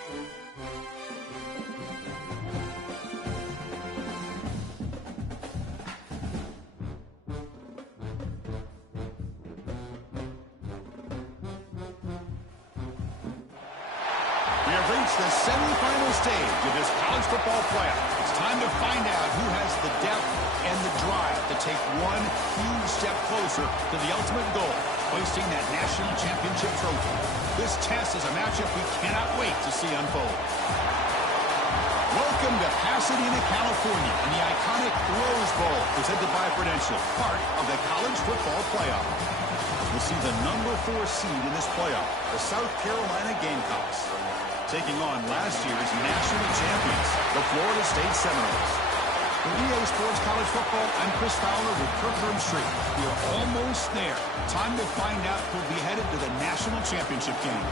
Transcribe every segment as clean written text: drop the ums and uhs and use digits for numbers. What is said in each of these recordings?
We have reached the semifinal stage of this college football playoff. It's time to find out who has the depth and the drive to take one huge step closer to the ultimate goal, hoisting that national championship trophy. This test is a matchup we cannot wait to see unfold. Welcome to Pasadena, California, and the iconic Rose Bowl, presented by Prudential, part of the college football playoff. We'll see the number 4 seed in this playoff, the South Carolina Gamecocks, taking on last year's national champions, the Florida State Seminoles. For EA Sports College Football, I'm Chris Fowler with Kirk Herbstreit. We are almost there. Time to find out who'll be headed to the national championship game.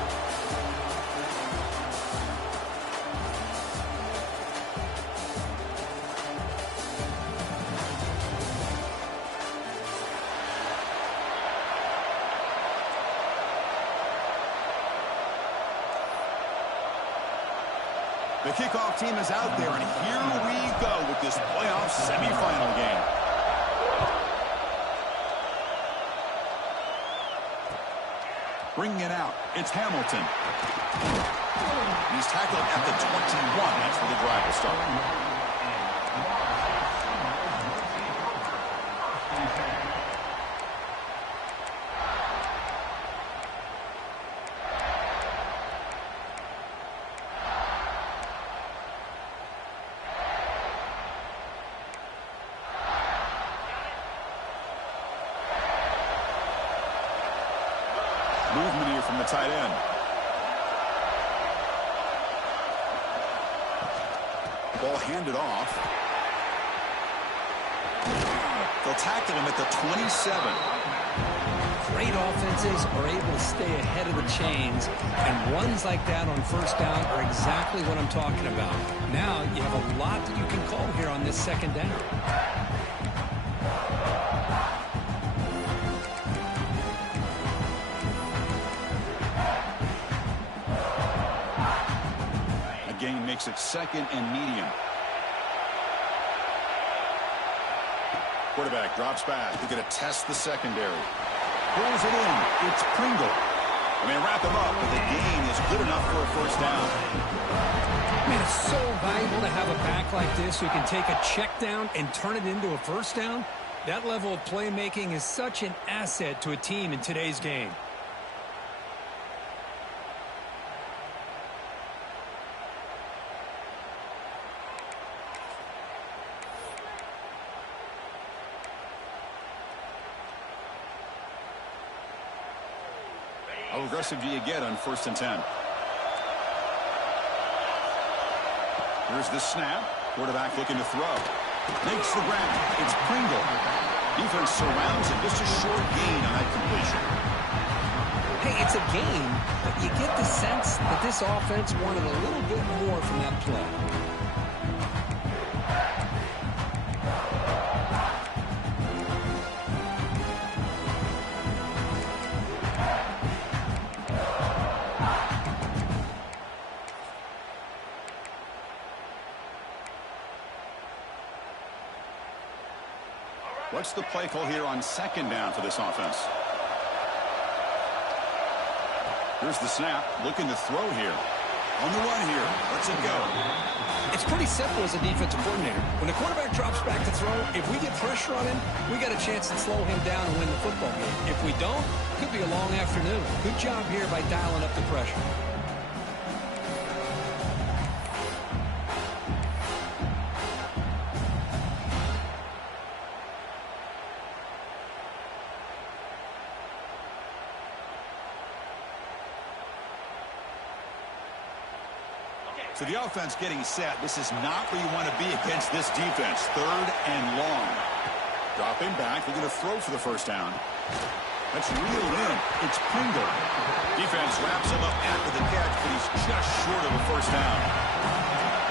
The kickoff team is out there, and here we go with this playoff semifinal game. Bringing it out, it's Hamilton. He's tackled at the 21. That's where the drive will start. Movement here from the tight end. Ball handed off. They'll tackle him at the 27. Great offenses are able to stay ahead of the chains, and runs like that on first down are exactly what I'm talking about. Now you have a lot that you can call here on this second down. Gain makes it second and medium. Quarterback drops back. They're going to test the secondary. Pulls it in. It's Pringle. And they wrap him up, but the gain is good enough for a first down. Man, it's so valuable to have a back like this who can take a check down and turn it into a first down. That level of playmaking is such an asset to a team in today's game. How aggressive do you get on 1st and 10? Here's the snap. Quarterback looking to throw. Makes the grab. It's Pringle. Defense surrounds him. Just a short gain on that completion. Hey, it's a game, but you get the sense that this offense wanted a little bit more from that play. What's the play call here on 2nd down for this offense? Here's the snap. Looking to throw here. On the run here. Let's it go. It's pretty simple as a defensive coordinator. When the quarterback drops back to throw, if we get pressure on him, we got a chance to slow him down and win the football game. If we don't, it could be a long afternoon. Good job here by dialing up the pressure. So the offense getting set. This is not where you want to be against this defense. 3rd and long. Dropping back. They're going to throw for the first down. That's reeled in. It's Pringle. Defense wraps him up after the catch, but he's just short of a first down.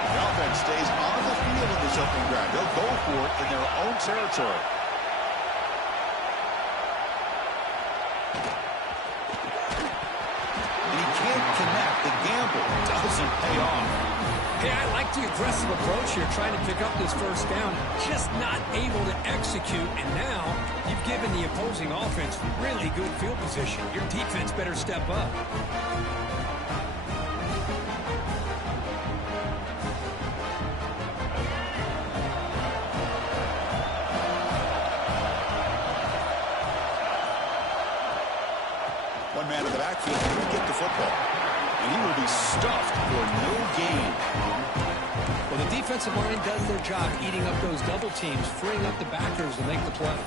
The offense stays on the field in this opening drive. They'll go for it in their own territory. And he can't connect. The gamble tackle doesn't pay off. Hey, I like the aggressive approach here, trying to pick up this first down, just not able to execute, and now you've given the opposing offense really good field position. Your defense better step up. One man in the backfield will get the football, and he will be stuffed for no gain. Well, the defensive line does their job eating up those double teams, freeing up the backers to make the play.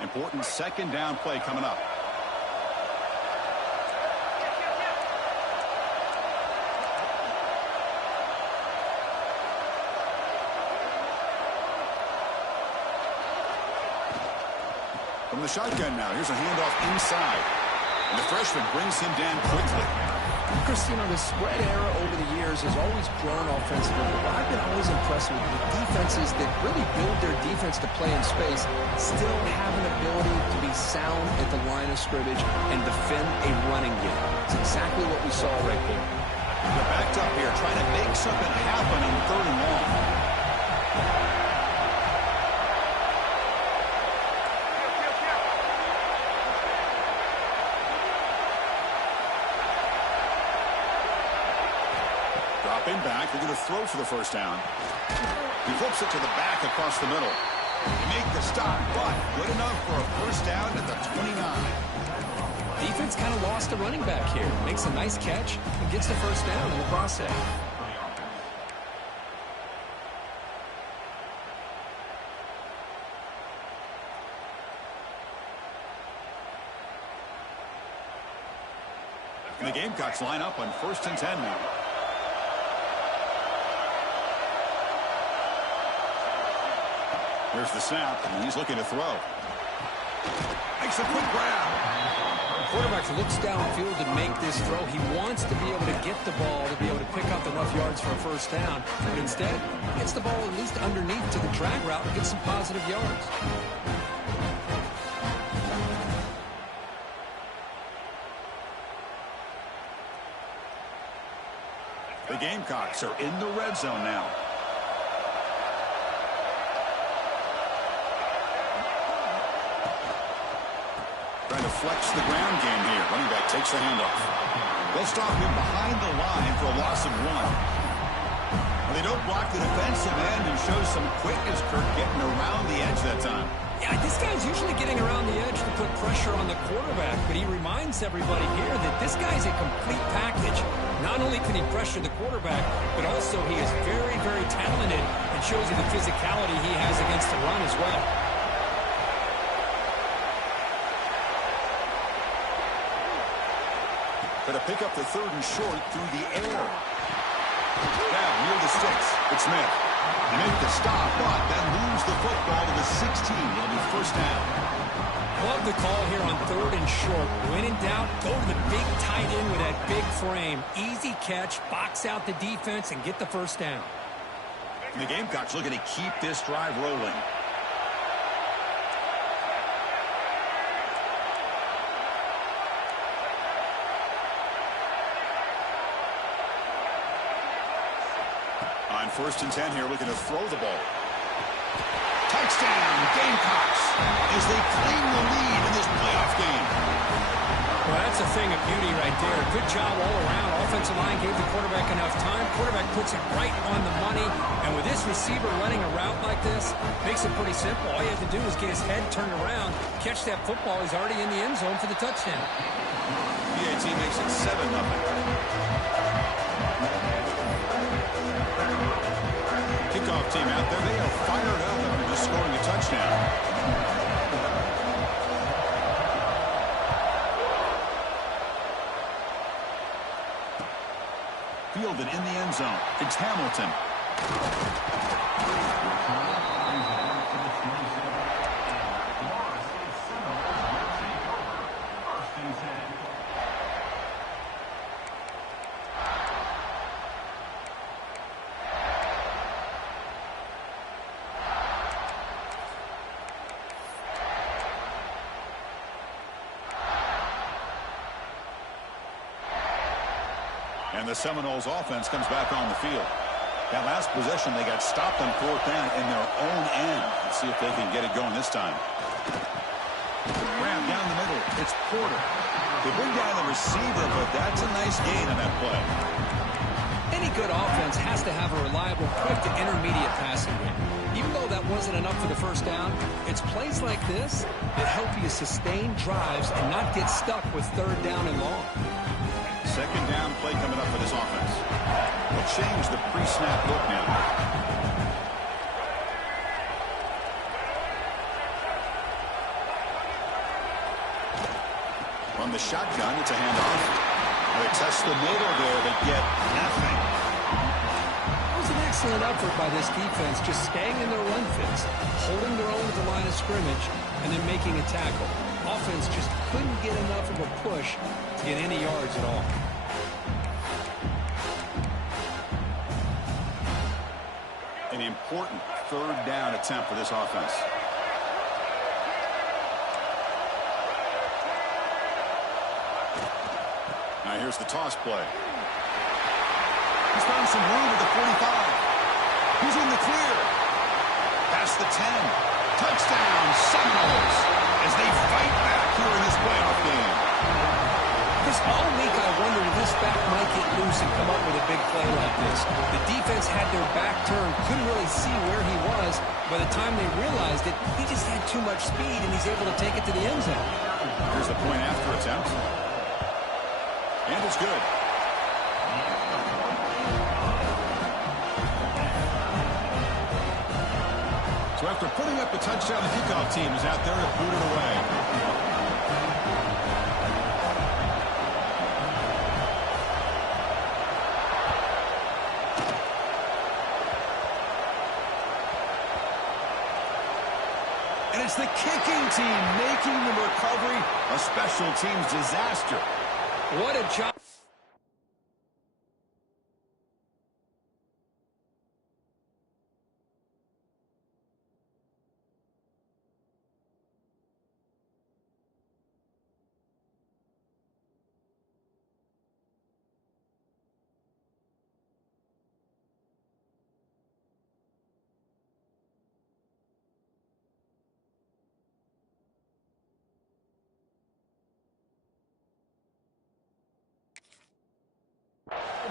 Important second down play coming up. From the shotgun now, here's a handoff inside. And the freshman brings him down quickly. Chris, you know, the spread era over the years has always grown offensively, but I've been always impressed with the defenses that really build their defense to play in space, still have an ability to be sound at the line of scrimmage and defend a running game. It's exactly what we saw right there. They're backed up here, trying to make something happen on 3rd and long. Dropping back, they're going to throw for the first down. He flips it to the back across the middle. They make the stop, but good enough for a first down at the 29. Defense kind of lost a running back here. Makes a nice catch and gets the first down in the process. And the Gamecocks line up on 1st and 10 now. Here's the snap, and he's looking to throw. Makes a quick grab. The quarterback looks downfield to make this throw. He wants to be able to get the ball to be able to pick up enough yards for a first down. But instead, gets the ball at least underneath to the drag route and gets some positive yards. The Gamecocks are in the red zone now. Trying to flex the ground game here. Running back takes the handoff. They'll stop him behind the line for a loss of 1. Well, they don't block the defensive end and show some quickness, Kirk, getting around the edge that time. Yeah, this guy's usually getting around the edge to put pressure on the quarterback, but he reminds everybody here that this guy's a complete package. Not only can he pressure the quarterback, but also he is very, very talented and shows you the physicality he has against the run as well. Going to pick up the 3rd and short through the air. Down near the sticks. It's Smith. They make the stop, but then lose the football to the 16. It'll be first down. Love the call here on 3rd and short. When in doubt, go to the big tight end with that big frame. Easy catch, box out the defense, and get the first down. And the Gamecocks looking to keep this drive rolling. On 1st and 10 here, looking to throw the ball. Touchdown, Gamecocks, as they claim the lead in this playoff game. Well, that's a thing of beauty right there. Good job all around. Offensive line gave the quarterback enough time. Quarterback puts it right on the money. And with this receiver running a route like this, makes it pretty simple. All you have to do is get his head turned around, catch that football. He's already in the end zone for the touchdown. PAT makes it 7-0. Kickoff team out there, they are fired up after just scoring a touchdown. Fielded in the end zone. It's Hamilton. And the Seminoles offense comes back on the field. That last possession, they got stopped on 4th down in their own end. Let's see if they can get it going this time. Grab down the middle. It's Porter. They bring down the receiver, but that's a nice gain on that play. Any good offense has to have a reliable, quick to intermediate passing game. Even though that wasn't enough for the first down, it's plays like this that help you sustain drives and not get stuck with 3rd down and long. 2nd down play coming up for this offense. We'll change the pre-snap look now. From the shotgun, it's a handoff. They test the middle there, but get nothing. It was an excellent effort by this defense, just staying in their run fits, holding their own at the line of scrimmage, and then making a tackle. Offense just couldn't get enough of a push to get any yards at all. An important 3rd down attempt for this offense. Now here's the toss play. He's found some room at the 45. He's in the clear. Past the 10. Touchdown, Seminoles, as they fight back here in this playoff game. This all week I wondered if this back might get loose and come up with a big play like this. The defense had their back turned, couldn't really see where he was. By the time they realized it, he just had too much speed, and he's able to take it to the end zone. Here's the point after attempt. And it's good. So after putting up the touchdown, the kickoff team is out there to boot it away. And it's the kicking team making the recovery a special teams disaster. What a job.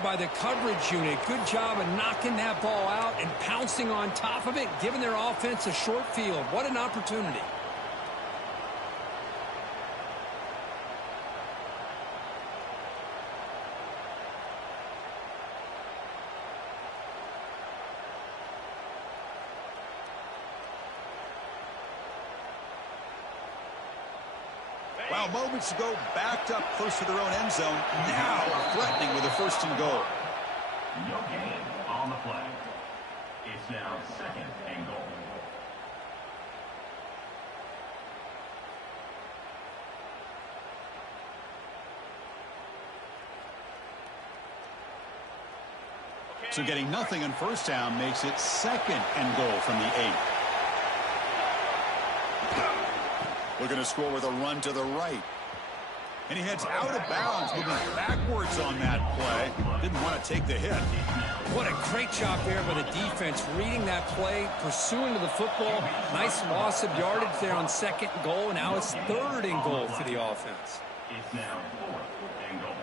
By the coverage unit. Good job of knocking that ball out and pouncing on top of it, giving their offense a short field. What an opportunity. Well, moments ago, backed up close to their own end zone. Now threatening with a 1st and goal. No gain on the play. It's now 2nd and goal. So getting nothing on 1st down makes it 2nd and goal from the 8. Looking to score with a run to the right. And he heads out of bounds, moving backwards on that play. Didn't want to take the hit. What a great job there by the defense, reading that play, pursuing to the football. Nice loss of yardage there on 2nd and goal, and now it's 3rd and goal for the offense. It's now 4th and goal.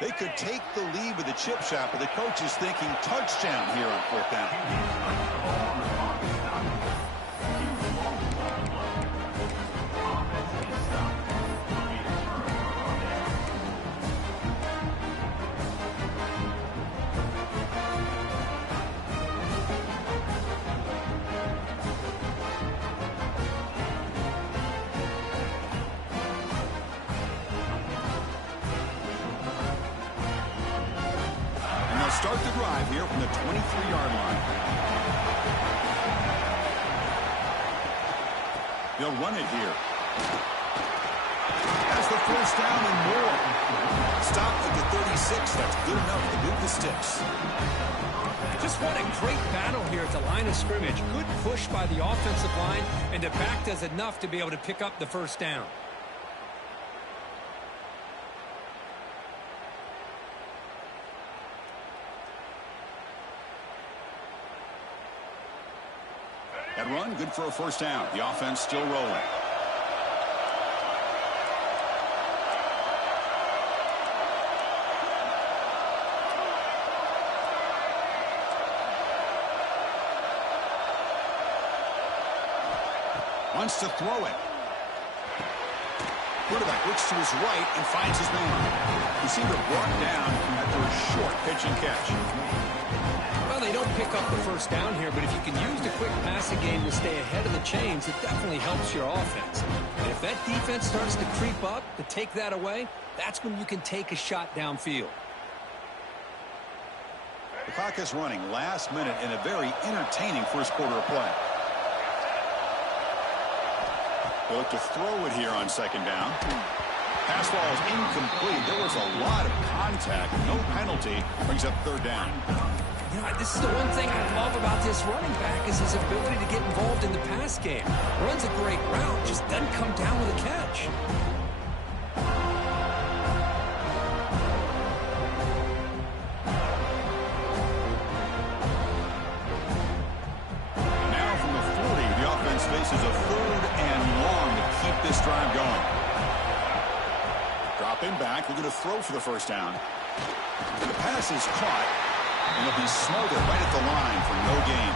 They could take the lead with the chip shot, but the coach is thinking touchdown here on 4th down. Start the drive here from the 23-yard line. They'll run it here. That's the 1st down and more. Stop at the 36. That's good enough to move the sticks. Just what a great battle here at the line of scrimmage. Good push by the offensive line, and the back does enough to be able to pick up the 1st down. That run, good for a first down. The offense still rolling. Wants to throw it. Quarterback looks to his right and finds his man. Receiver brought down after a short pitch and catch. Well, they don't pick up the first down here, but if you can use the quick passing game to stay ahead of the chains, it definitely helps your offense. And if that defense starts to creep up to take that away, that's when you can take a shot downfield. The clock is running last minute in a very entertaining first quarter of play. They look to throw it here on second down. Pass ball is incomplete. There was a lot of contact. No penalty. Brings up third down. You know, this is the one thing I love about this running back is his ability to get involved in the pass game. Runs a great route, just doesn't come down with a catch. Now from the 40, the offense faces a third and long to keep this drive going. Dropping back, looking to throw for the first down. The pass is caught, and it'll be smothered right at the line for no gain.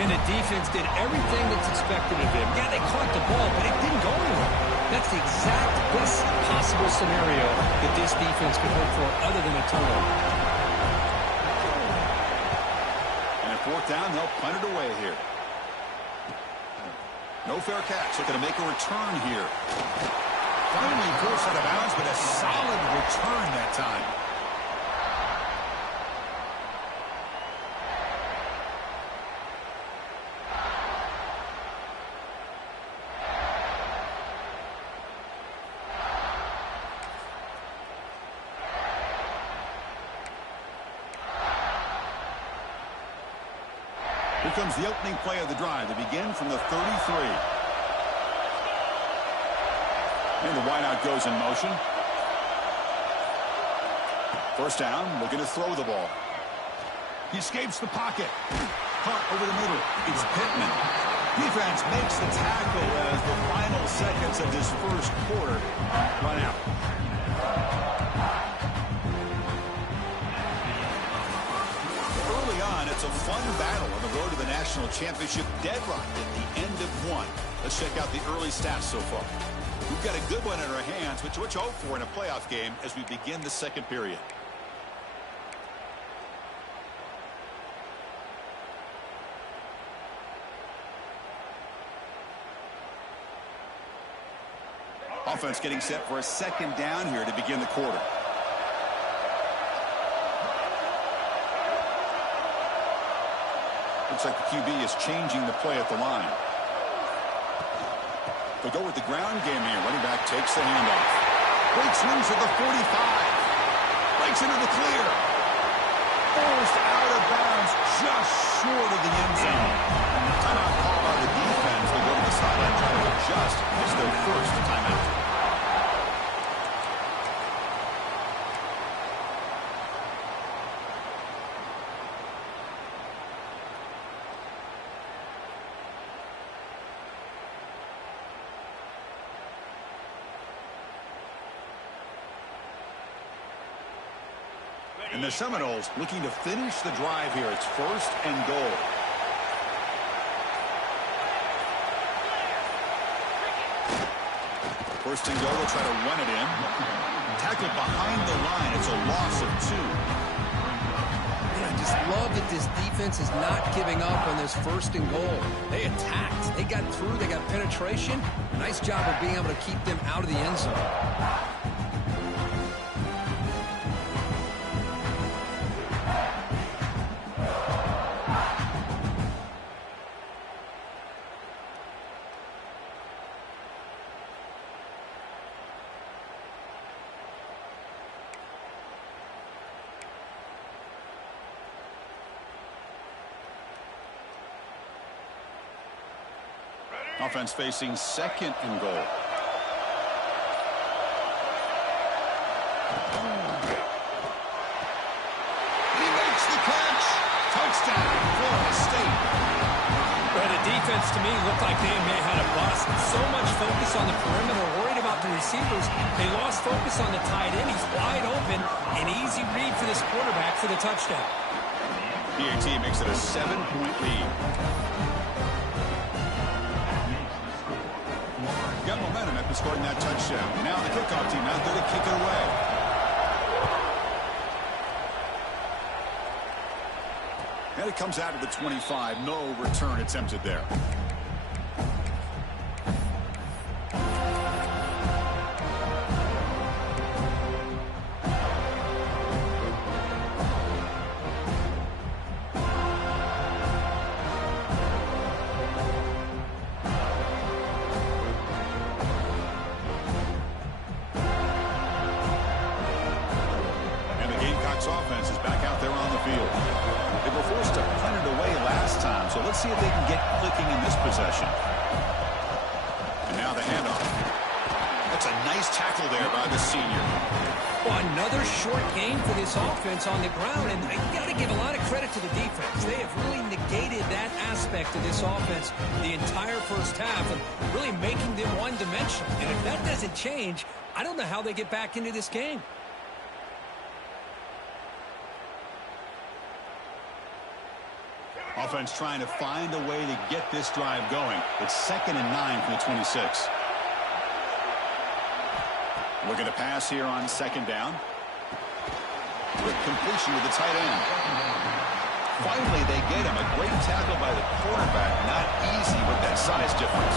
And the defense did everything that's expected of him. Yeah, they caught the ball, but it didn't go anywhere. That's the exact best possible scenario that this defense could hope for other than a turnover. And at fourth down, they'll punt it away here. No fair catch. Looking to make a return here. Finally forced out of bounds, but a solid return that time. Here comes the opening play of the drive. They begin from the 33. And the wideout goes in motion. First down, looking to throw the ball. He escapes the pocket. Caught over the middle. It's Pittman. Defense makes the tackle as the final seconds of this first quarter run out. Early on, it's a fun battle on the road to the national championship, deadlocked at the end of one. Let's check out the early stats so far. We've got a good one in our hands, which we'll hope for in a playoff game as we begin the second period. Offense getting set for a second down here to begin the quarter. Looks like the QB is changing the play at the line. They'll go with the ground game here. Running back takes the handoff. Breaks loose at the 45. Breaks into the clear. Forced out of bounds just short of the end zone. Timeout call by the defense. They'll go to the sideline trying to adjust. It's their first timeout. And the Seminoles looking to finish the drive here. It's first and goal. First and goal, they'll try to run it in. Tackled behind the line. It's a loss of 2. I just love that this defense is not giving up on this first and goal. They attacked. They got through. They got penetration. Nice job of being able to keep them out of the end zone. Offense facing second and goal. He makes the catch. Touchdown, Florida State. defense, to me, looked like they may have had a bust. So much focus on the perimeter, worried about the receivers. They lost focus on the tight end. He's wide open. An easy read for this quarterback for the touchdown. PAT makes it a 7-point lead. Got momentum after scoring that touchdown. Now the kickoff team out there to kick it away. And it comes out of the 25. No return attempted there. Offense is back out there on the field. They were forced to punt it away last time, so let's see if they can get clicking in this possession. And now the handoff. That's a nice tackle there by the senior. Well, another short gain for this offense on the ground, and you got to give a lot of credit to the defense. They have really negated that aspect of this offense the entire first half and really making them one-dimensional. And if that doesn't change, I don't know how they get back into this game. Offense trying to find a way to get this drive going. It's 2nd and 9 from the 26. Looking to pass here on 2nd down. Quick completion to the tight end. Finally, they get him. A great tackle by the quarterback. Not easy with that size difference.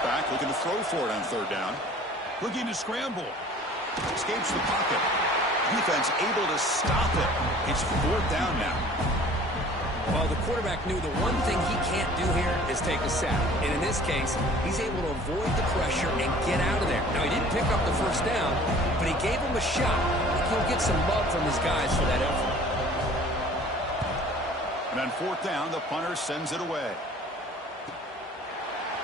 Back, looking to throw for it on 3rd down. Looking to scramble. Escapes the pocket. Defense able to stop it. It's 4th down now. Well, the quarterback knew the one thing he can't do here is take a sack. And in this case, he's able to avoid the pressure and get out of there. Now, he didn't pick up the 1st down, but he gave him a shot. I think he'll get some love from his guys for that effort. And on 4th down, the punter sends it away.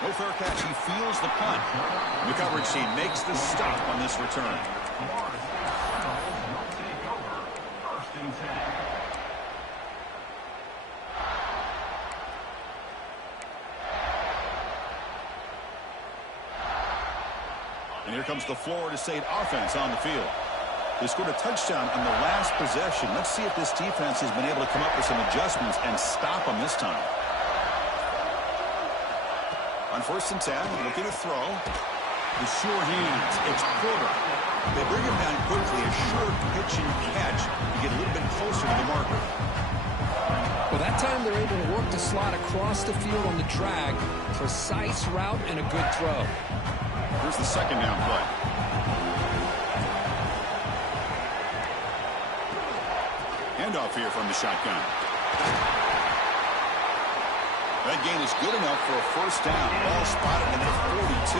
No fair catch. He feels the punt. The coverage team makes the stop on this return. And here comes the Florida State offense on the field. They scored a touchdown on the last possession. Let's see if this defense has been able to come up with some adjustments and stop them this time. On 1st and 10, looking to throw. The sure hands. It's Porter. They bring him down quickly. A short pitch and catch to get a little bit closer to the marker. Well, that time they're able to work the slot across the field on the drag. Precise route and a good throw. Here's the 2nd down play. Handoff here from the shotgun. That gain is good enough for a 1st down. Ball spotted at the 42.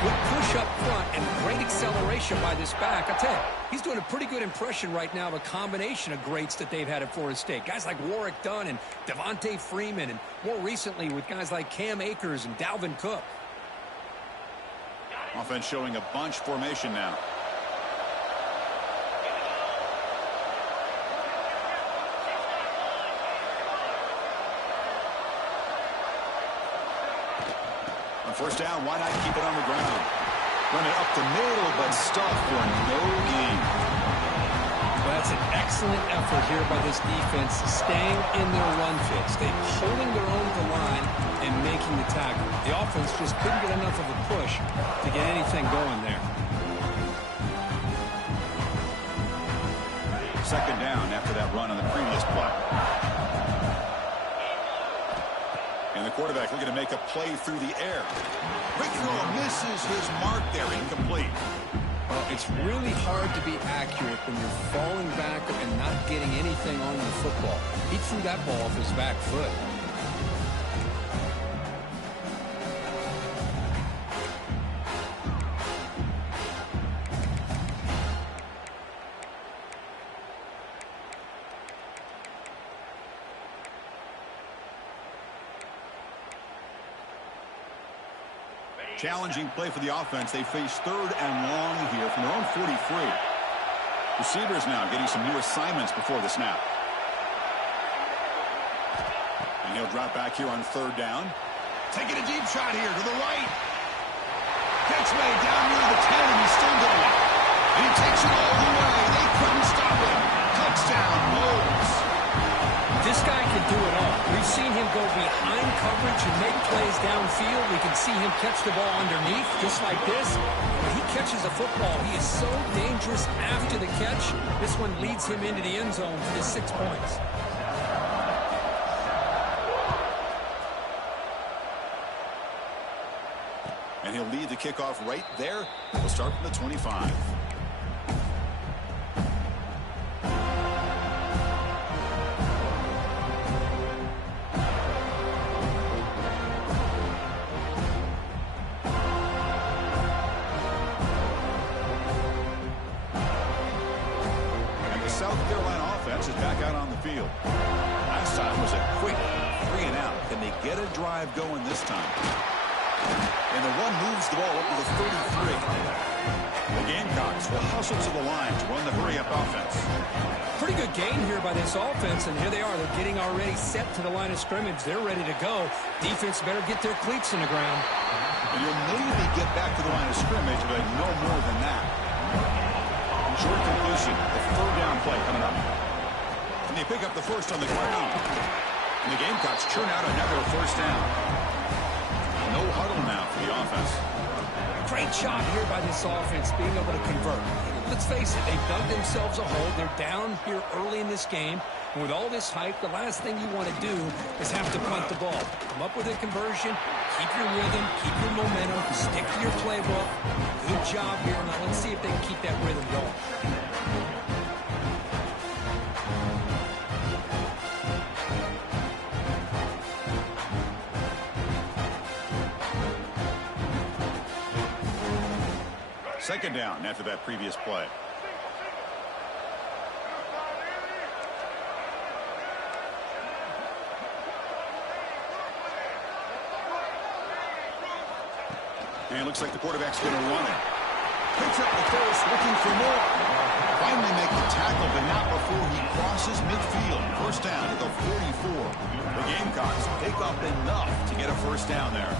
Good push up front and great acceleration by this back. I tell you, he's doing a pretty good impression right now of a combination of greats that they've had at Florida State. Guys like Warwick Dunn and Devontae Freeman, and more recently with guys like Cam Akers and Dalvin Cook. Offense showing a bunch formation now. On 1st down, why not keep it on the ground? Run it up the middle, but stuffed for no gain. Well, that's an excellent effort here by this defense, staying in their run fit, staying holding their own at the line and making the tackle. The offense just couldn't get enough of a push to get anything going there. 2nd down after that run on the previous play. And the quarterback looking to make a play through the air. Quick throw, misses his mark there, incomplete. Well, it's really hard to be accurate when you're falling back and not getting anything on the football. He threw that ball off his back foot. Challenging play for the offense. They face 3rd and long here from their own 43. Receivers now getting some new assignments before the snap. And he'll drop back here on 3rd down. Taking a deep shot here to the right. Catch made down near the 10, and he's still going. And he takes it all the way. They couldn't stop him. Touchdown, Wolves. This guy can do it all. We've seen him go behind coverage and make plays downfield. We can see him catch the ball underneath, just like this. When he catches a football, he is so dangerous after the catch. This one leads him into the end zone for the 6 points. And he'll lead the kickoff right there. We'll start from the 25. South Carolina offense is back out on the field. Last time was a quick 3 and out. Can they get a drive going this time? And the one moves the ball up to the 33. The Gamecocks will hustle to the line to run the hurry-up offense. Pretty good gain here by this offense, and here they are. They're getting already set to the line of scrimmage. They're ready to go. Defense better get their cleats in the ground. And you'll maybe get back to the line of scrimmage, but no more than that. Short completion, the 3rd down play coming up. And they pick up the first on the ground. And the Gamecocks churn out another 1st down. No huddle now for the offense. Great job here by this offense being able to convert. Let's face it, they've dug themselves a hole. They're down here early in this game. And with all this hype, the last thing you want to do is have to punt the ball. Come up with a conversion, keep your rhythm, keep your momentum, stick to your playbook. Good job here. Now let's see if they can keep that rhythm going. Second down after that previous play. And it looks like the quarterback's going to run it. Picks up the first, looking for more. Finally make the tackle, but not before he crosses midfield. 1st down at the 44. The Gamecocks pick up enough to get a 1st down there.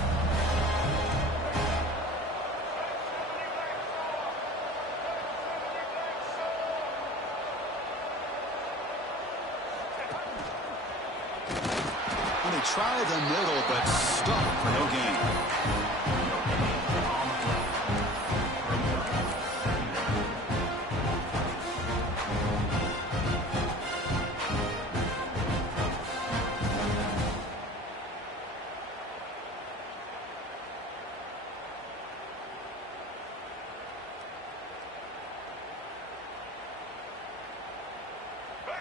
And they try the middle, but stuck for no gain.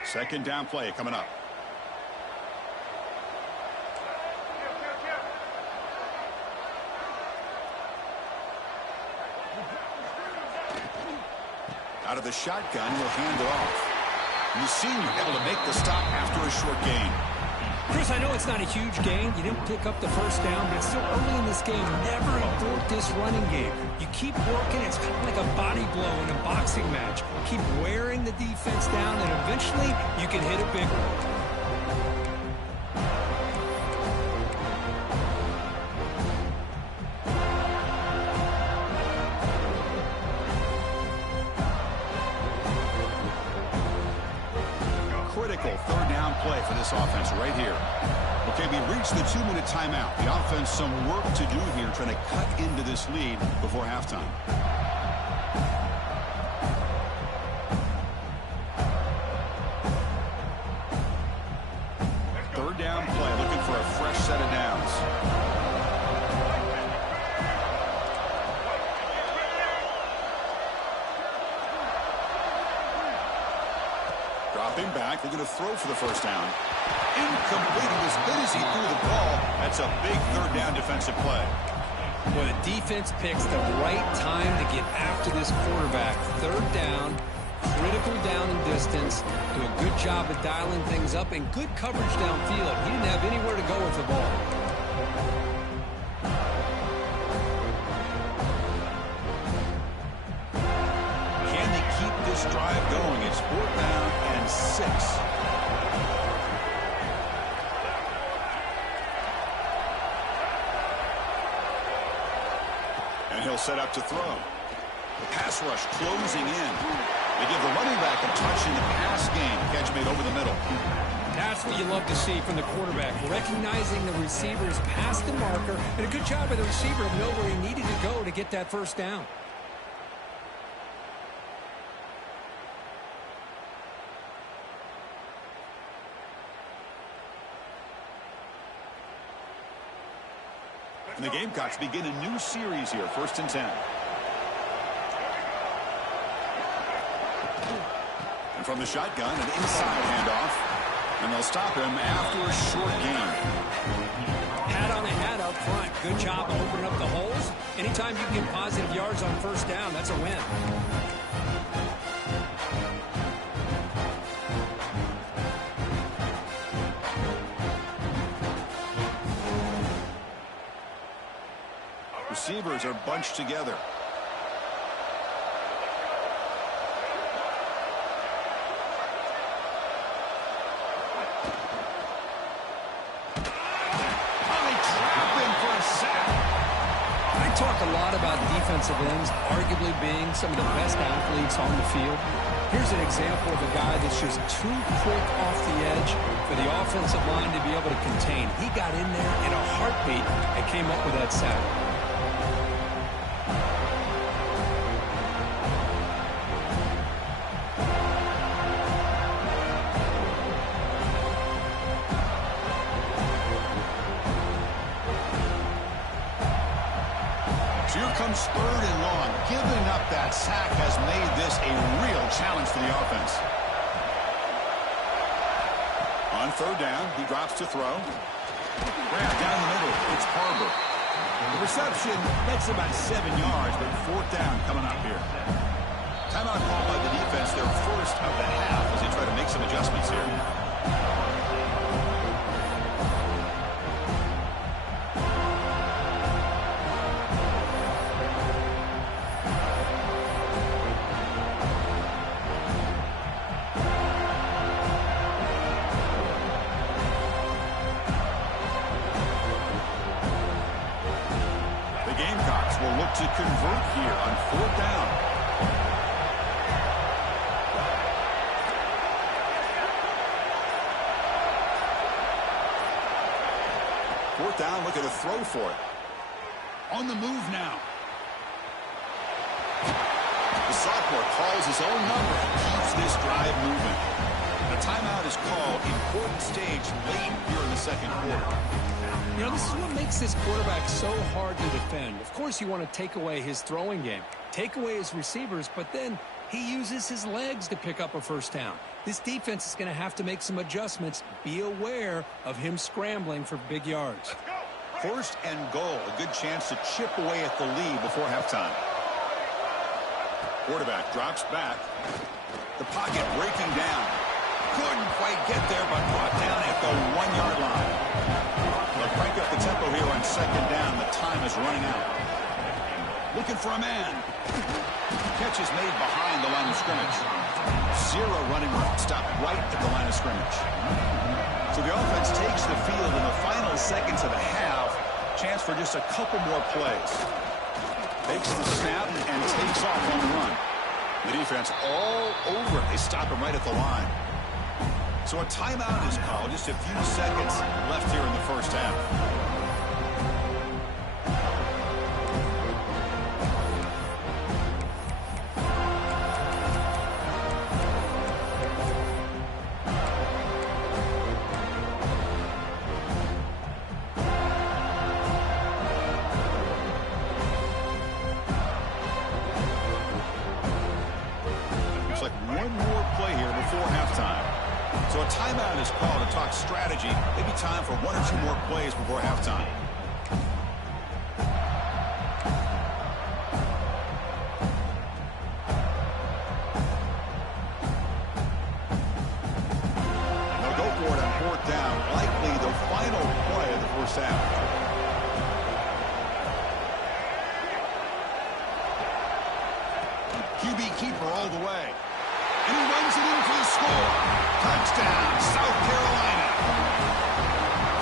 Second down play coming up. Out of the shotgun, will hand it off. And the senior able to make the stop after a short gain. Chris, I know it's not a huge gain. You didn't pick up the 1st down, but it's still early in this game. Never abort this running game. You keep working. It's kind of like a body blow in a boxing match. Keep wearing the defense down, and eventually you can hit a big one. Critical 3rd down play for this offense right here. Okay, we reached the 2-minute timeout. The offense some work to do here trying to cut into this lead before halftime. Third down play, looking for a fresh set of downs. Dropping back, they're going to throw for the 1st down. Incomplete. As good as he threw the ball, that's a big 3rd down defensive play. Well, the defense picks the right time to get after this quarterback. 3rd down, critical down and distance. Do a good job of dialing things up and good coverage downfield. He didn't have anywhere to go with the ball. this drive going. It's 4th down and 6. And he'll set up to throw. The pass rush closing in. They give the running back a touch in the pass game. Catch made over the middle. That's what you love to see from the quarterback, recognizing the receiver's past the marker, and a good job by the receiver to know where he needed to go to get that first down. And the Gamecocks begin a new series here, 1st and 10. And from the shotgun, an inside handoff. And they'll stop him after a short gain. Hat on the hat up front. Good job opening up the holes. Anytime you get positive yards on 1st down, that's a win. Receivers are bunched together. Talk a lot about defensive ends arguably being some of the best athletes on the field. Here's an example of a guy that's just too quick off the edge for the offensive line to be able to contain. He got in there in a heartbeat and came up with that sack. Here comes 3rd and long. Giving up that sack has made this a real challenge for the offense. On 3rd down, he drops to throw. Grab down the middle. It's Harbor. The reception, that's about 7 yards, but 4th down coming up here. Timeout called by the defense, their first of the half, as they try to make some adjustments here. To convert here on 4th down. 4th down, look at a throw for it. On the move now. The sophomore calls his own number and keeps this drive moving. A timeout is called. Important stage late here in the 2nd quarter. You know, this is what makes this quarterback so hard to defend. Of course, you want to take away his throwing game, take away his receivers, but then he uses his legs to pick up a 1st down. This defense is going to have to make some adjustments. Be aware of him scrambling for big yards. 1st and goal, a good chance to chip away at the lead before halftime. Quarterback drops back. The pocket breaking down. Couldn't quite get there, but brought down at the 1-yard line. They'll crank up the tempo here on 2nd down. The time is running out. Looking for a man. Catch is made behind the line of scrimmage. 0 running room. Stopped right at the line of scrimmage. So the offense takes the field in the final seconds of the half. Chance for just a couple more plays. Takes the snap and takes off on the run. The defense all over it. They stop him right at the line. So a timeout is called. Just a few seconds left here in the 1st half. Looks like one more play here before halftime. So a timeout is called to talk strategy. Maybe time for 1 or 2 more plays before halftime. They'll go for it on 4th down. Likely the final play of the 1st half. QB keeper all the way. And he runs it in for the score. Touchdown, South Carolina.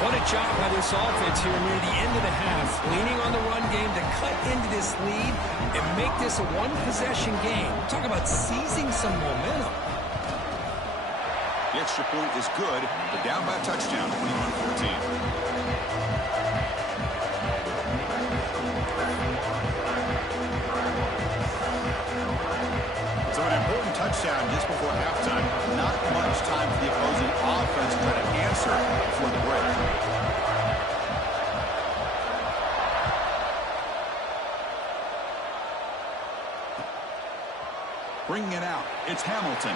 What a job by this offense here near the end of the half, leaning on the run game to cut into this lead and make this a one-possession game. Talk about seizing some momentum. The extra point is good, but down by a touchdown, 21-14. So an important touchdown just before halftime. Not much time for the opposing offense to try to answer before the break. Bringing it out, it's Hamilton.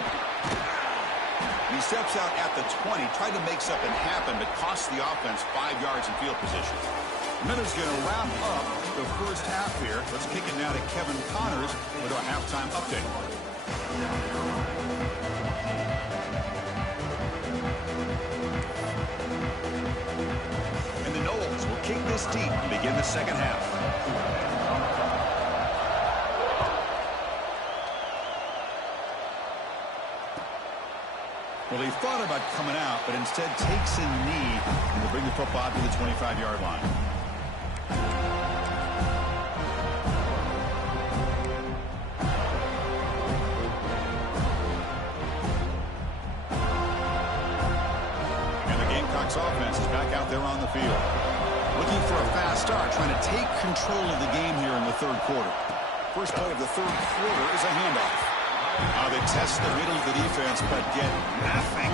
He steps out at the 20, tried to make something happen, but costs the offense 5 yards in field position. Miller's going to wrap up the first half here. Let's kick it now to Kevin Connors with our halftime update. And the Noles will kick this deep and begin the second half. Well, he thought about coming out, but instead takes a knee and will bring the football to the 25-yard line. And the Gamecocks offense is back out there on the field. Looking for a fast start, trying to take control of the game here in the third quarter. First play of the third quarter is a handoff. They test the middle of the defense, but get nothing.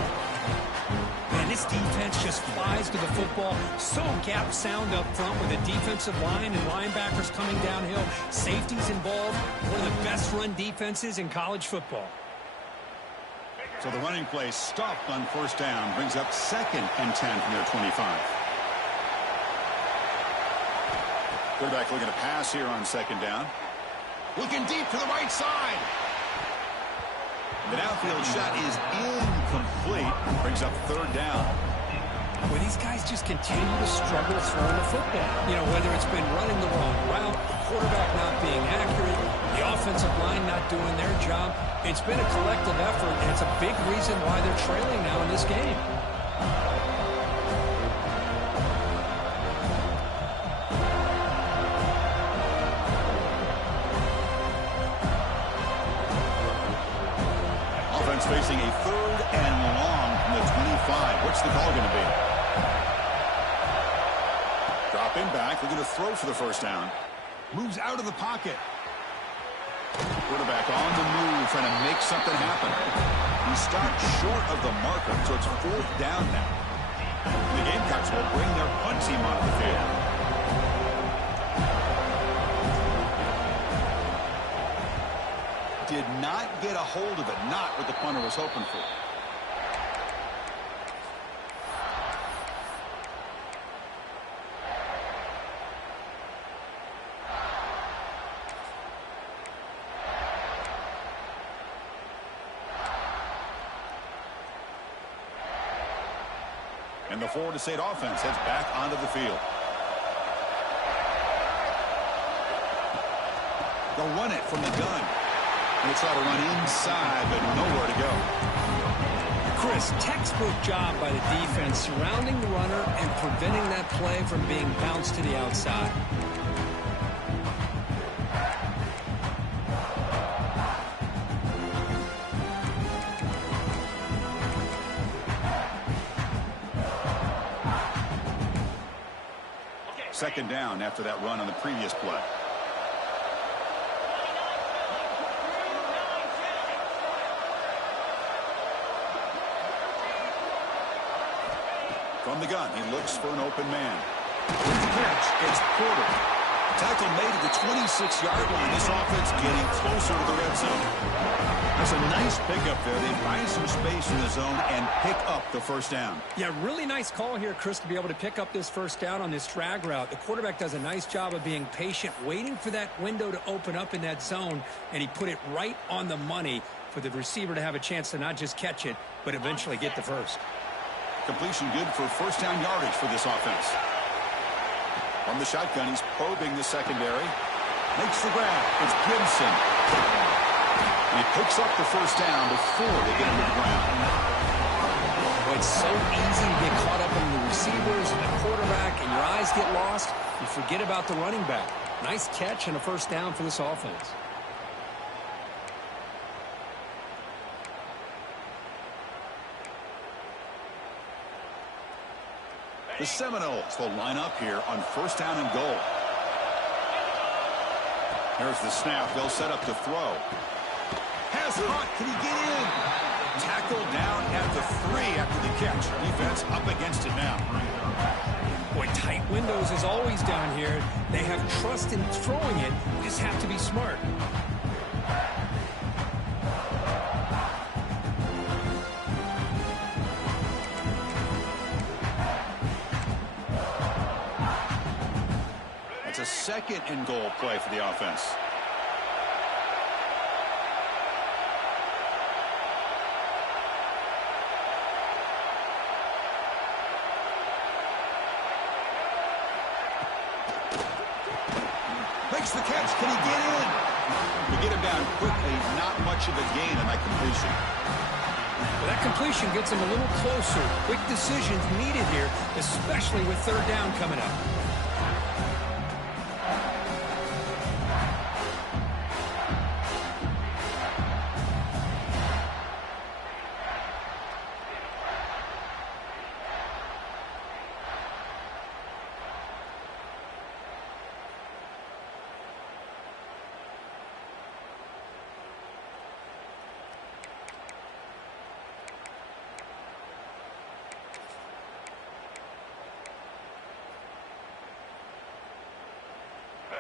Man, this defense just flies to the football. So gap sound up front with the defensive line and linebackers coming downhill. Safeties involved. One of the best run defenses in college football. So the running play stopped on first down. Brings up 2nd and 10 from their 25. Quarterback looking to pass here on 2nd down. Looking deep to the right side. The downfield shot is incomplete. Brings up 3rd down. Well, these guys just continue to struggle throwing the football. You know, whether it's been running the wrong route, the quarterback not being accurate, the offensive line not doing their job. It's been a collective effort, and it's a big reason why they're trailing now in this game. Facing a 3rd and long from the 25. What's the call going to be? Dropping back, looking to throw for the first down. Moves out of the pocket. Quarterback on the move, trying to make something happen. He stopped short of the marker, so it's 4th down now. The Gamecocks will bring their punt team onto the field. Did not get a hold of it, not what the punter was hoping for. And the Florida State offense heads back onto the field. They'll run it from the gun. They'll try to run inside, but nowhere to go. Chris, textbook job by the defense surrounding the runner and preventing that play from being bounced to the outside. Second down after that run on the previous play. From the gun, he looks for an open man. With the catch, it's Porter. Tackle made at the 26-yard line. This offense getting closer to the red zone. That's a nice pickup there. They find some space in the zone and pick up the first down. Yeah, really nice call here, Chris, to be able to pick up this first down on this drag route. The quarterback does a nice job of being patient, waiting for that window to open up in that zone, and he put it right on the money for the receiver to have a chance to not just catch it, but eventually get the first. Completion good for first down yardage for this offense. From the shotgun, he's probing the secondary. Makes the grab. It's Gibson. And he picks up the first down before they get him to the ground. Well, it's so easy to get caught up in the receivers and the quarterback, and your eyes get lost. You forget about the running back. Nice catch and a first down for this offense. The Seminoles will line up here on first down and goal. Here's the snap. They'll set up to throw. Has Hunt. Can he get in? Tackled down at the 3 after the catch. Defense up against it now. Boy, tight windows is always down here. They have trust in throwing it. You just have to be smart. It's a second and goal play for the offense. Makes the catch. Can he get in? We get him down quickly. Not much of a gain on that completion. Well, that completion gets him a little closer. Quick decisions needed here, especially with third down coming up.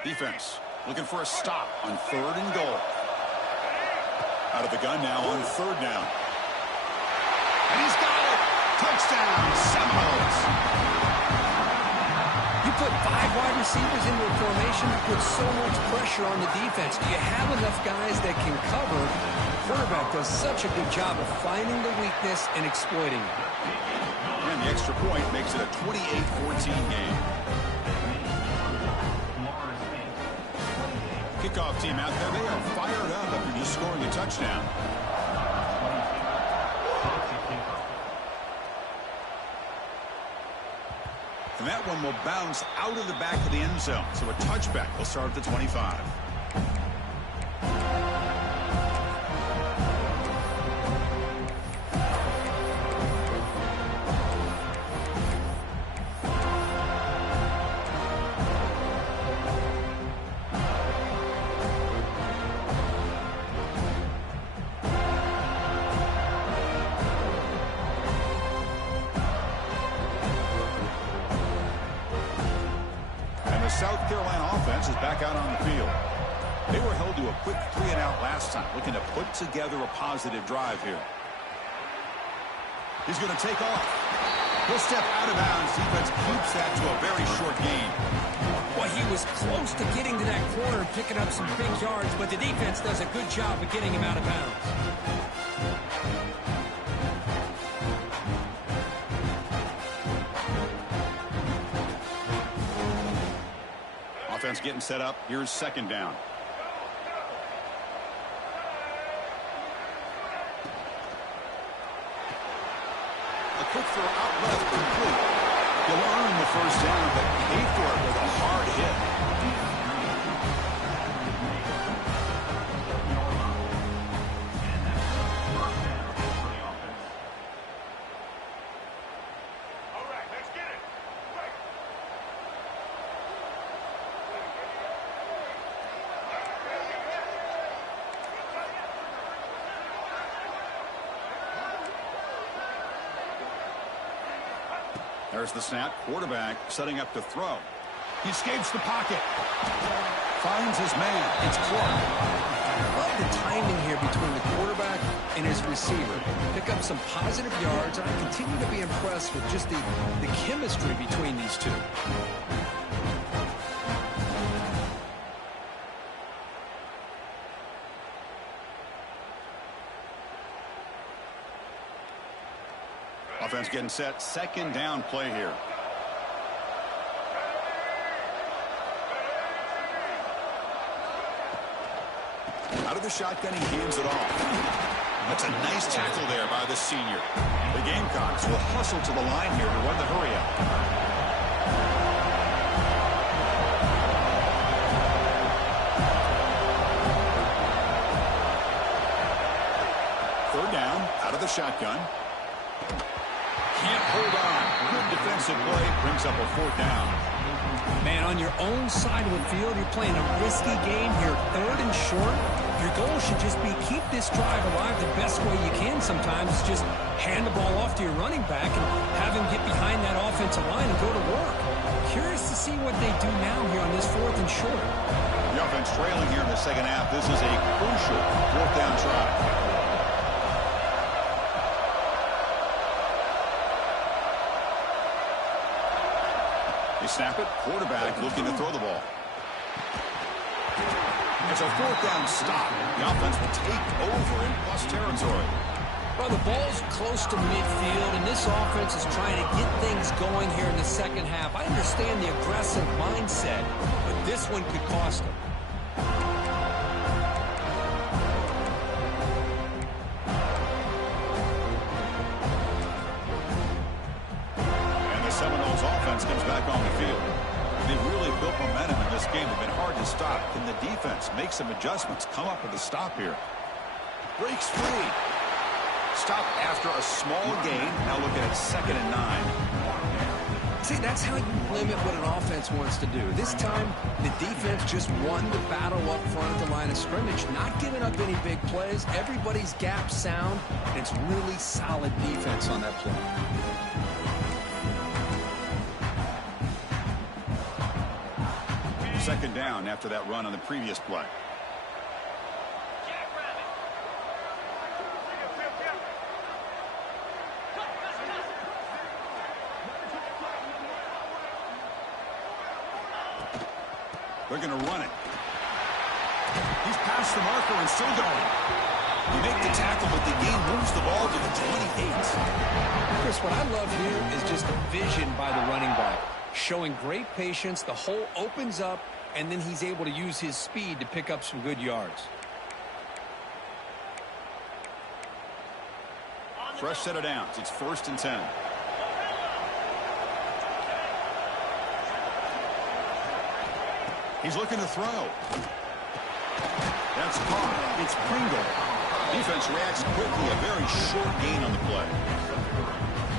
Defense looking for a stop on third and goal. Out of the gun now on third down. And he's got it. Touchdown, Seminoles. You put 5 wide receivers into a formation, you put so much pressure on the defense. Do you have enough guys that can cover? The quarterback does such a good job of finding the weakness and exploiting it. And the extra point makes it a 28-14 game. Kickoff team out there. They are fired up after just scoring a touchdown. And that one will bounce out of the back of the end zone. So a touchback will start at the 25. South Carolina offense is back out on the field. They were held to a quick 3-and-out last time, looking to put together a positive drive here. He's going to take off. He'll step out of bounds. Defense keeps that to a very short gain. Well, he was close to getting to that corner and picking up some big yards, but the defense does a good job of getting him out of bounds. Offense getting set up. Here's second down. A quick throw out left, complete. He'll earn the first down, but paid for it with a hard hit. There's the snap. Quarterback setting up to throw. He escapes the pocket. Finds his man. It's Clark. I love the timing here between the quarterback and his receiver. Pick up some positive yards, and I continue to be impressed with just the chemistry between these two. Offense getting set. Second down play here. Out of the shotgun, he hands it off. That's a nice tackle there by the senior. The Gamecocks will hustle to the line here to run the hurry up. Third down, out of the shotgun. Can't hold on. Good defensive play, brings up a fourth down. Man, on your own side of the field, you're playing a risky game here, third and short. Your goal should just be keep this drive alive the best way you can sometimes. Just hand the ball off to your running back and have him get behind that offensive line and go to work. Curious to see what they do now here on this fourth and short. The offense trailing here in the second half. This is a crucial fourth down try. They snap it. Quarterback looking to throw the ball. It's a fourth down stop. The offense will take over in plus territory. Well, the ball's close to midfield, and this offense is trying to get things going here in the second half. I understand the aggressive mindset, but this one could cost them. Seminoles offense comes back on the field. They've really built momentum in this game. They've been hard to stop. Can the defense make some adjustments? Come up with a stop here. Breaks free. Stop after a small gain. Now looking at 2nd and 9. See, that's how you limit what an offense wants to do. This time, the defense just won the battle up front at the line of scrimmage, not giving up any big plays. Everybody's gap sound, and it's really solid defense on that play. Second down after that run on the previous play. They're going to run it. He's past the marker and still going. They make the tackle, but the game moves the ball to the 28. Chris, what I love here is just the vision by the running back. Showing great patience, the hole opens up, and then he's able to use his speed to pick up some good yards. Fresh set of downs. It's 1st and 10. He's looking to throw. That's caught. It's Pringle. Defense reacts quickly. A very short gain on the play.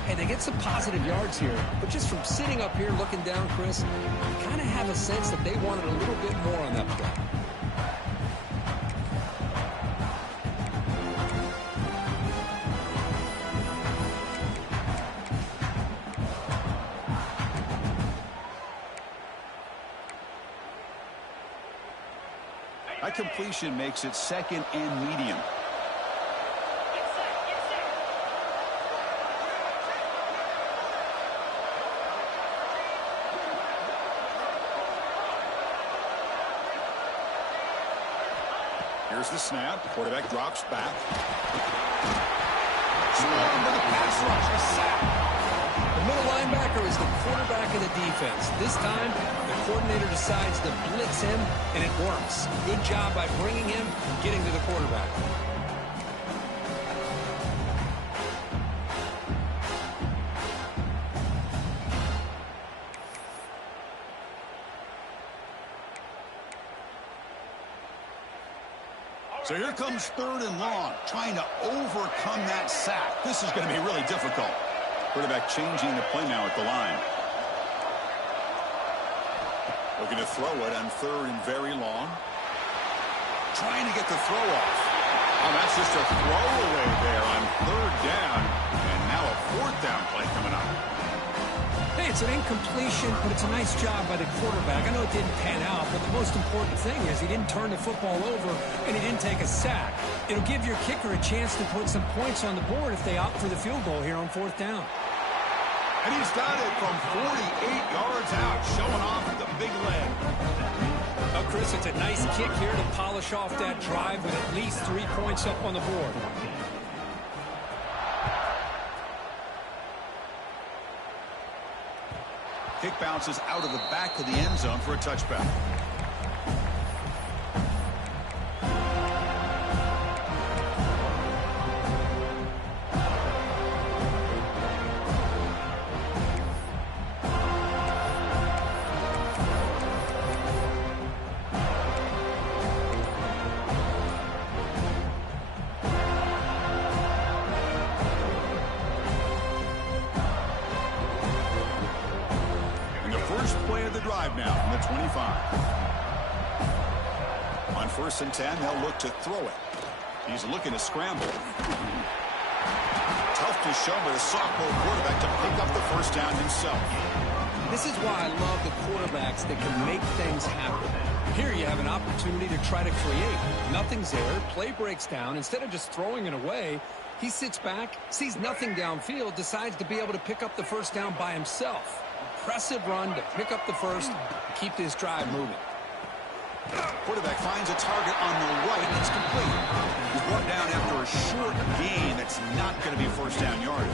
Hey, they get some positive yards here, but just from sitting up here looking down, Chris, you kind of have a sense that they wanted a little bit more on that play. That completion makes it 2nd and medium. Here's the snap. Quarterback drops back. Swarm with a pass rush. A sack. The middle linebacker is the quarterback of the defense. This time, the coordinator decides to blitz him, and it works. Good job by bringing him, getting to the quarterback. So here comes 3rd and long, trying to overcome that sack. This is going to be really difficult. Quarterback changing the play now at the line. Looking to throw it on 3rd and very long. Trying to get the throw off. Oh, that's just a throwaway there on 3rd down. And now a 4th down play coming up. Hey, it's an incompletion, but it's a nice job by the quarterback. I know it didn't pan out, but the most important thing is he didn't turn the football over and he didn't take a sack. It'll give your kicker a chance to put some points on the board if they opt for the field goal here on 4th down. And he's got it from 48 yards out, showing off the big leg. Oh, Chris, it's a nice kick here to polish off that drive with at least 3 points up on the board. Kick bounces out of the back of the end zone for a touchback. first play of the drive now from the 25. On 1st and 10, they'll look to throw it. He's looking to scramble. Tough to show with a sophomore quarterback to pick up the first down himself. This is why I love the quarterbacks that can make things happen. Here you have an opportunity to try to create. Nothing's there. Play breaks down. Instead of just throwing it away, he sits back, sees nothing downfield, decides to be able to pick up the first down by himself. Impressive run to pick up the first, keep this drive moving. Quarterback finds a target on the right. It's complete. He's brought down after a short gain. That's not going to be first down yardage.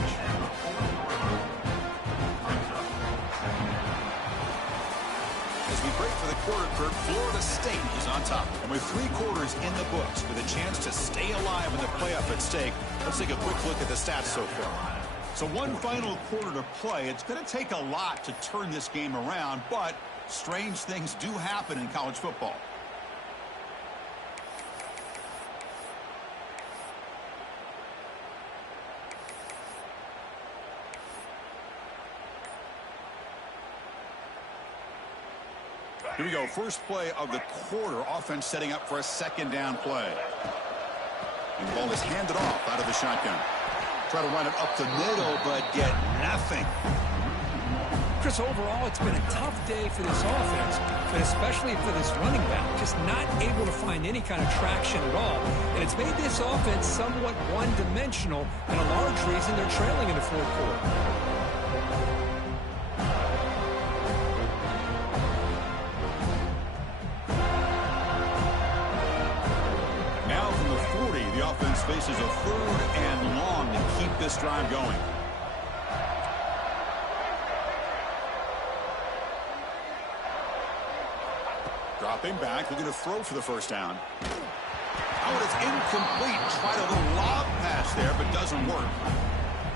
As we break for the quarter, Kurt, Florida State is on top. And with 3 quarters in the books, with a chance to stay alive in the playoff at stake, let's take a quick look at the stats so far. So one final quarter to play. It's going to take a lot to turn this game around, but strange things do happen in college football. Here we go. First play of the quarter. Offense setting up for a second down play. And the ball is handed off out of the shotgun. Try to run it up the middle, but get nothing. Chris, overall, it's been a tough day for this offense, but especially for this running back. Just not able to find any kind of traction at all. And it's made this offense somewhat one-dimensional, and a large reason they're trailing in the 4th quarter. Offense faces a 3rd and long to keep this drive going. Dropping back, looking to throw for the first down. Oh, it's incomplete. Tried a little lob pass there, but doesn't work.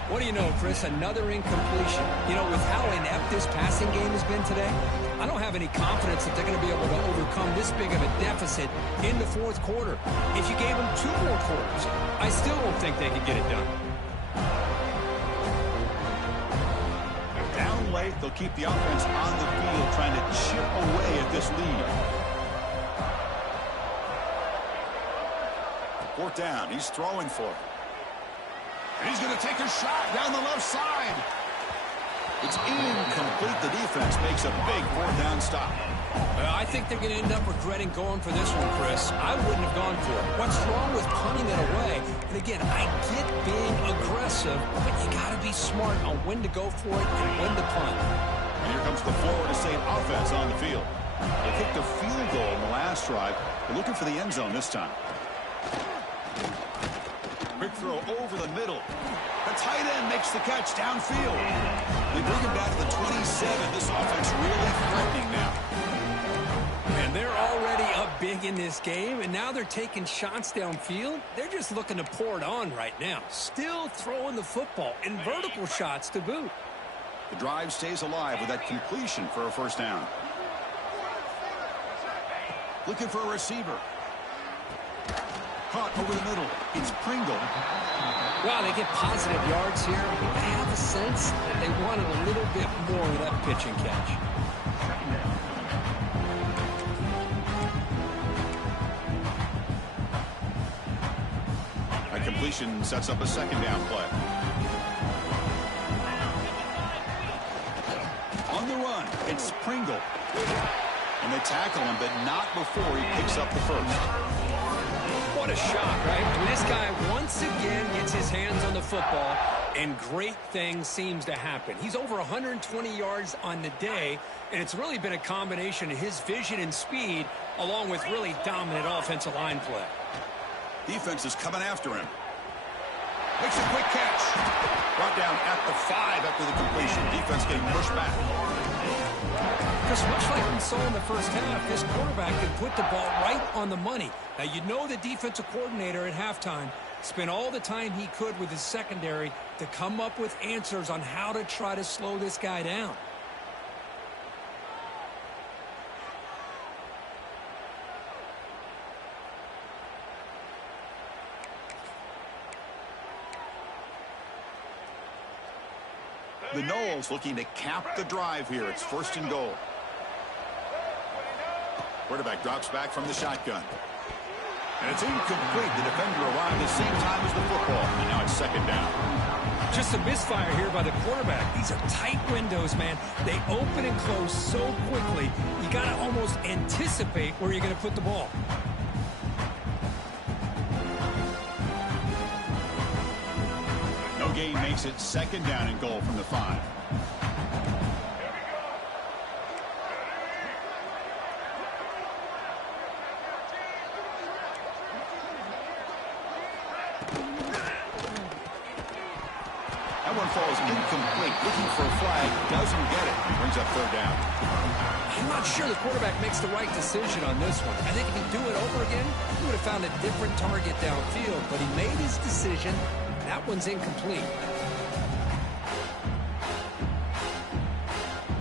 What do you know, Chris? Another incompletion. You know, with how inept this passing game has been today, I don't have any confidence that they're going to be able to overcome this big of a deficit in the 4th quarter. If you gave them 2 more quarters, I still don't think they could get it done. Down late, they'll keep the offense on the field, trying to chip away at this lead. 4th down, he's throwing for it. And he's going to take a shot down the left side. It's incomplete. The defense makes a big 4th down stop. I think they're going to end up regretting going for this one, Chris. I wouldn't have gone for it. What's wrong with punting it away? And again, I get being aggressive, but you got to be smart on when to go for it and when to punt. And here comes the Florida State offense on the field. They kicked a field goal in the last drive. They're looking for the end zone this time. Quick throw over the middle. The tight end makes the catch downfield. They bring him back to the 27. This offense really threatening now. And they're already up big in this game, and now they're taking shots downfield. They're just looking to pour it on right now. Still throwing the football, and vertical shots to boot. The drive stays alive with that completion for a first down. Looking for a receiver. Caught over the middle. It's Pringle. Wow, they get positive yards here. I have a sense that they wanted a little bit more of that pitch and catch. A completion sets up a second down play. On the run, it's Pringle. And they tackle him, but not before he picks up the first. What a shot, right? I mean, this guy once again gets his hands on the football, and great things seems to happen. He's over 120 yards on the day, and it's really been a combination of his vision and speed, along with really dominant offensive line play. Defense is coming after him. Makes a quick catch. Brought down at the 5 after the completion. Defense getting pushed back. Because much like we saw in the first half, this quarterback can put the ball right on the money. Now, you know the defensive coordinator at halftime spent all the time he could with his secondary to come up with answers on how to try to slow this guy down. The Noles looking to cap the drive here. It's 1st and goal. Quarterback drops back from the shotgun. And it's incomplete. The defender arrived at the same time as the football. And now it's 2nd down. Just a misfire here by the quarterback. These are tight windows, man. They open and close so quickly. You got to almost anticipate where you're going to put the ball. No gain makes it 2nd down and goal from the 5. That one falls incomplete. Looking for a flag. Doesn't get it. Brings up 3rd down. I'm not sure the quarterback makes the right decision on this one. I think if he'd do it over again, he would have found a different target downfield. But he made his decision. That one's incomplete.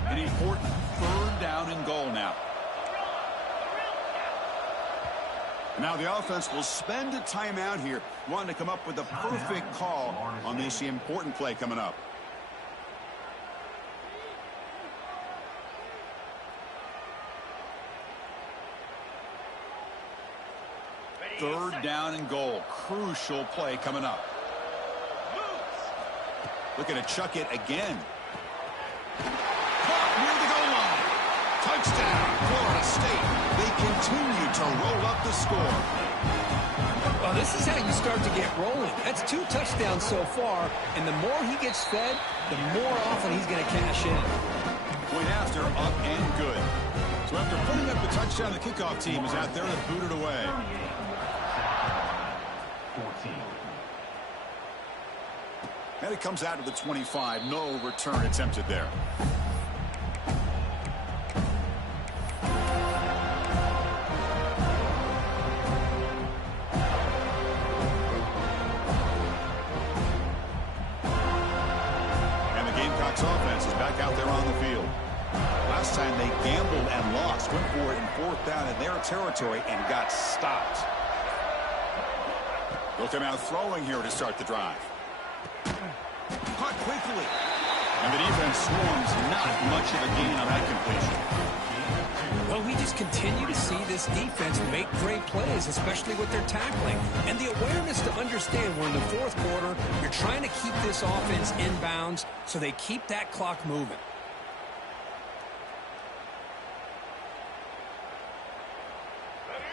An important 3rd down and goal now. Now the offense will spend a timeout here, wanting to come up with the perfect call on this important play coming up. Third down and goal. Crucial play coming up. Looking to chuck it again. Caught near the goal line. Touchdown, Florida State. They continue to roll up the score. Well, this is how you start to get rolling. That's 2 touchdowns so far, and the more he gets fed, the more often he's going to cash in. Point after, up and good. So after putting up the touchdown, the kickoff team is out there to boot it away. 14. And it comes out to the 25. No return attempted there. And the Gamecocks offense is back out there on the field. Last time they gambled and lost. Went for it in 4th down in their territory and got stopped. They'll come out throwing here to start the drive. Caught quickly. And the defense swarms. Not much of a gain on that completion. Well, we just continue to see this defense make great plays, especially with their tackling. And the awareness to understand we're in the 4th quarter, you're trying to keep this offense in bounds so they keep that clock moving.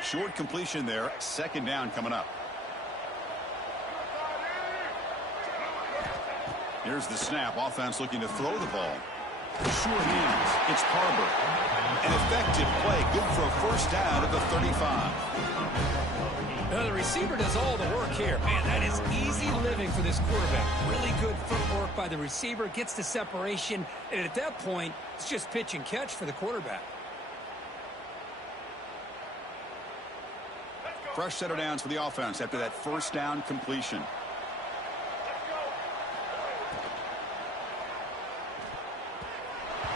Short completion there. 2nd down coming up. Here's the snap. Offense looking to throw the ball. Sure hands. It's Harbor. An effective play. Good for a 1st down at the 35. The receiver does all the work here. Man, that is easy living for this quarterback. Really good footwork by the receiver. Gets the separation. And at that point, it's just pitch and catch for the quarterback. Fresh set of downs for the offense after that 1st down completion.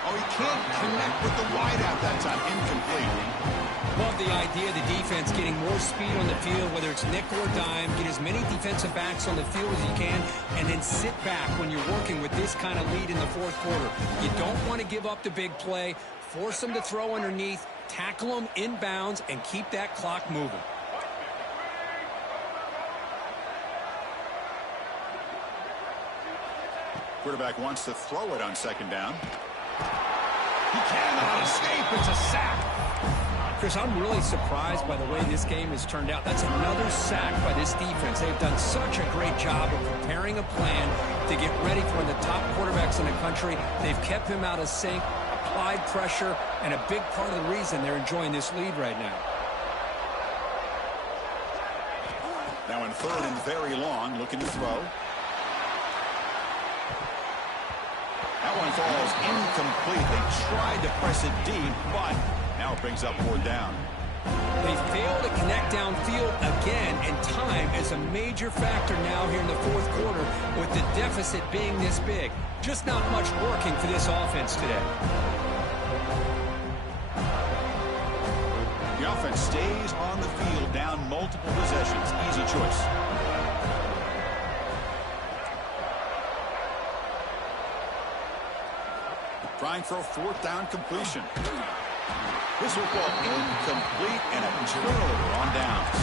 Oh, he can't connect with the wideout that time. Incomplete. Love the idea of the defense getting more speed on the field, whether it's nickel or dime. Get as many defensive backs on the field as you can, and then sit back when you're working with this kind of lead in the 4th quarter. You don't want to give up the big play. Force them to throw underneath. Tackle them inbounds and keep that clock moving. Quarterback wants to throw it on 2nd down. He cannot escape. It's a sack. Chris, I'm really surprised by the way this game has turned out. That's another sack by this defense. They've done such a great job of preparing a plan to get ready for one of the top quarterbacks in the country. They've kept him out of sync, applied pressure, and a big part of the reason they're enjoying this lead right now. Now in 3rd and very long, looking to throw. That one falls incomplete. They tried to press it deep, but now it brings up 4th down. They fail to connect downfield again, and time is a major factor now here in the 4th quarter with the deficit being this big. Just not much working for this offense today. The offense stays on the field, down multiple possessions. Easy choice. Trying for a fourth down completion. This will fall incomplete and a turnover on downs.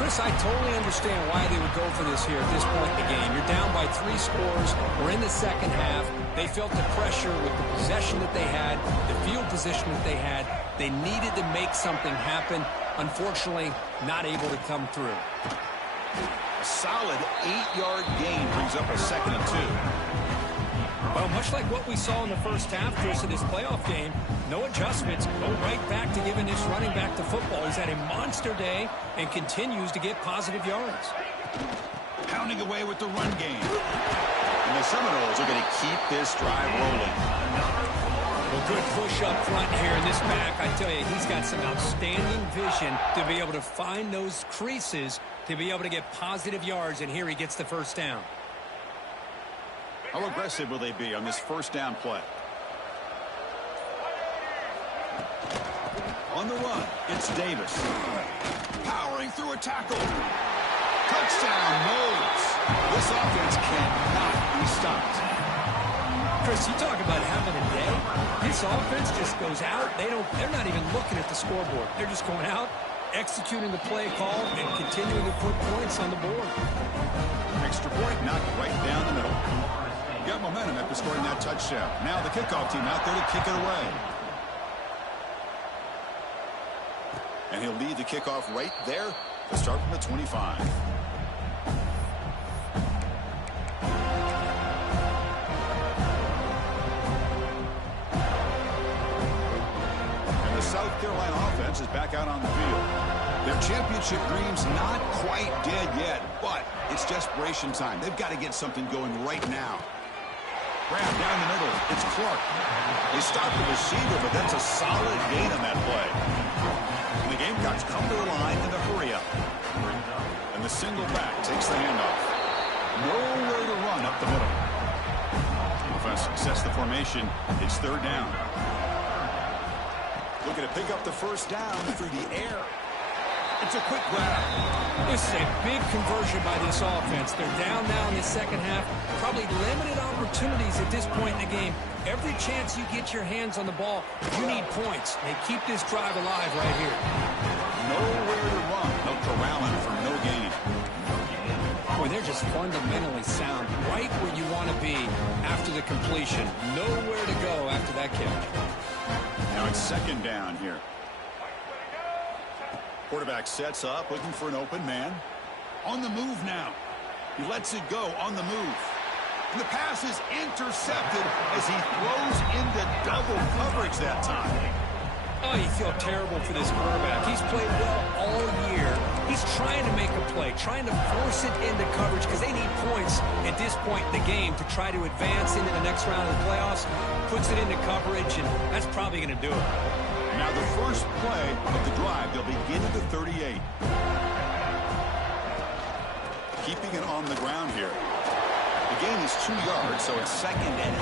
Chris, I totally understand why they would go for this here at this point in the game. You're down by 3 scores. We're in the second half. They felt the pressure with the possession that they had, the field position that they had. They needed to make something happen. Unfortunately, not able to come through. A solid 8-yard gain brings up a 2nd and 2. Well, much like what we saw in the first half, Chris, of this playoff game, no adjustments, go right back to giving this running back the football. He's had a monster day and continues to get positive yards. Pounding away with the run game. And the Seminoles are going to keep this drive rolling. Well, good push up front here in this back. I tell you, he's got some outstanding vision to be able to find those creases to be able to get positive yards, and here he gets the first down. How aggressive will they be on this first down play? On the run, it's Davis. Powering through a tackle. Touchdown, Moles. This offense cannot be stopped. Chris, you talk about having a day. This offense just goes out. They're not even looking at the scoreboard. They're just going out, executing the play call, and continuing to put points on the board. Extra point knocked right down the middle. Got momentum after scoring that touchdown. Now the kickoff team out there to kick it away. And he'll lead the kickoff right there to start from the 25. And the South Carolina offense is back out on the field. Their championship dream's not quite dead yet, but it's desperation time. They've got to get something going right now. Grab down the middle. It's Clark. They stop the receiver, but that's a solid gain on that play. And the Gamecocks come to the line in the hurry-up. And the single back takes the handoff. Nowhere to run up the middle. Offense sets the formation. It's 3rd down. Looking to pick up the first down through the air. It's a quick grab. This is a big conversion by this offense. They're down now in the second half. Probably limited opportunities at this point in the game. Every chance you get your hands on the ball, you need points. They keep this drive alive right here. Nowhere to run. No corralling for no gain. Boy, they're just fundamentally sound. Right where you want to be after the completion. Nowhere to go after that catch. Now it's 2nd down here. Quarterback sets up, looking for an open man. On the move now. He lets it go on the move. And the pass is intercepted as he throws into double coverage that time. Oh, you feel terrible for this quarterback. He's played well all year. He's trying to make a play, trying to force it into coverage because they need points at this point in the game to try to advance into the next round of the playoffs. Puts it into coverage, and that's probably going to do it. Now the first play of the drive, they'll begin at the 38. Keeping it on the ground here. The gain is 2 yards, so it's 2nd and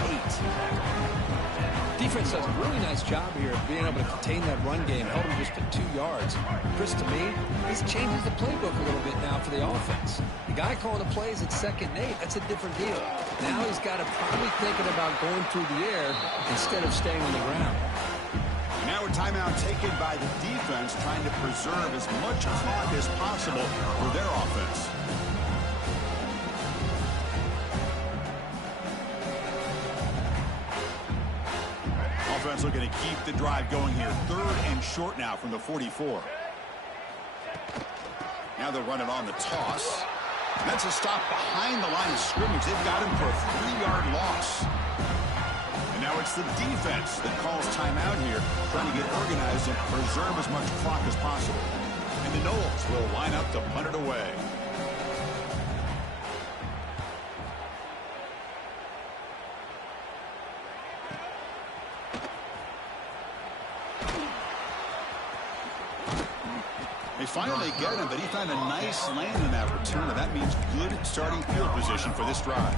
8. Defense does a really nice job here of being able to contain that run game, held him just to 2 yards. Chris, to me, this changes the playbook a little bit now for the offense. The guy calling the plays at 2nd and 8, that's a different deal. Now he's got to probably thinking about going through the air instead of staying on the ground. Now a timeout taken by the defense, trying to preserve as much clock as possible for their offense. Offense looking to keep the drive going here. 3rd and short now from the 44. Now they'll run it on the toss. And that's a stop behind the line of scrimmage. They've got him for a 3-yard loss. And now it's the defense that calls timeout here, trying to get organized and preserve as much clock as possible. And the Noles will line up to punt it away. They finally get him, but he found a nice land in that return, and that means good starting field position for this drive.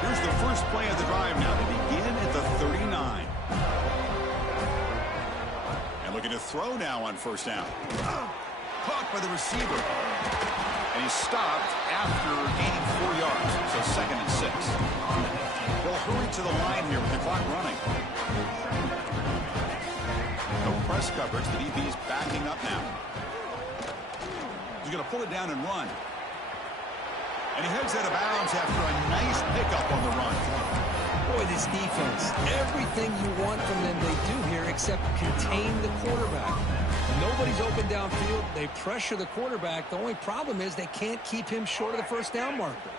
Here's the first play of the drive now. They begin at the 39. And looking to throw now on first down. by the receiver. And he's stopped after gaining 4 yards. So 2nd and 6. They'll hurry to the line here with the clock running. No press coverage. The DB's backing up now. He's going to pull it down and run. And he heads out of bounds after a nice pickup on the run. Boy, this defense, everything you want from them they do here except contain the quarterback. Nobody's open downfield. They pressure the quarterback. The only problem is they can't keep him short of the first down marker.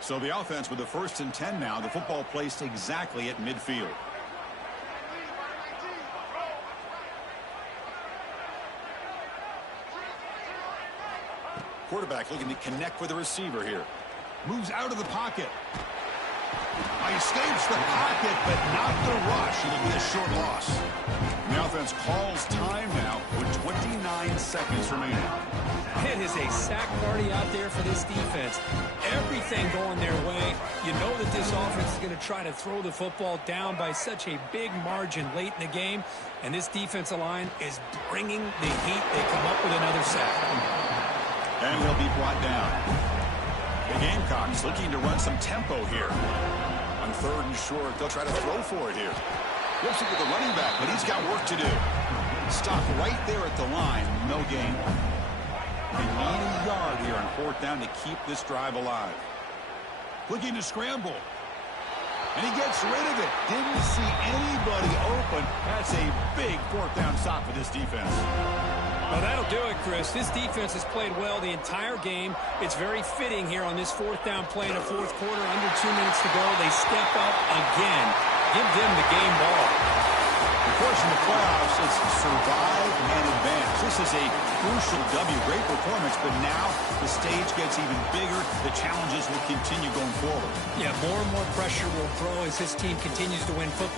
So the offense with the 1st and 10 now. The football placed exactly at midfield. Quarterback looking to connect with the receiver here. Moves out of the pocket. Escapes the pocket, but not the rush. It'll be a short loss. The offense calls time now with 29 seconds remaining. It is a sack party out there for this defense. Everything going their way. You know that this offense is going to try to throw the football down by such a big margin late in the game. And this defensive line is bringing the heat. They come up with another sack. And he'll be brought down. The Gamecocks looking to run some tempo here. On 3rd and short, they'll try to throw for it here. Looks like the running back, but he's got work to do. Stop right there at the line. No gain. They need a yard here on 4th down to keep this drive alive. Looking to scramble. And he gets rid of it. Didn't see anybody open. That's a big 4th down stop for this defense. Well, that'll do it, Chris. This defense has played well the entire game. It's very fitting here on this 4th down play in the 4th quarter. Under 2 minutes to go. They step up again. Give them the game ball. Of course, in the playoffs, it's survive and advance. This is a crucial W. Great performance, but now the stage gets even bigger. The challenges will continue going forward. Yeah, more and more pressure will grow as this team continues to win football.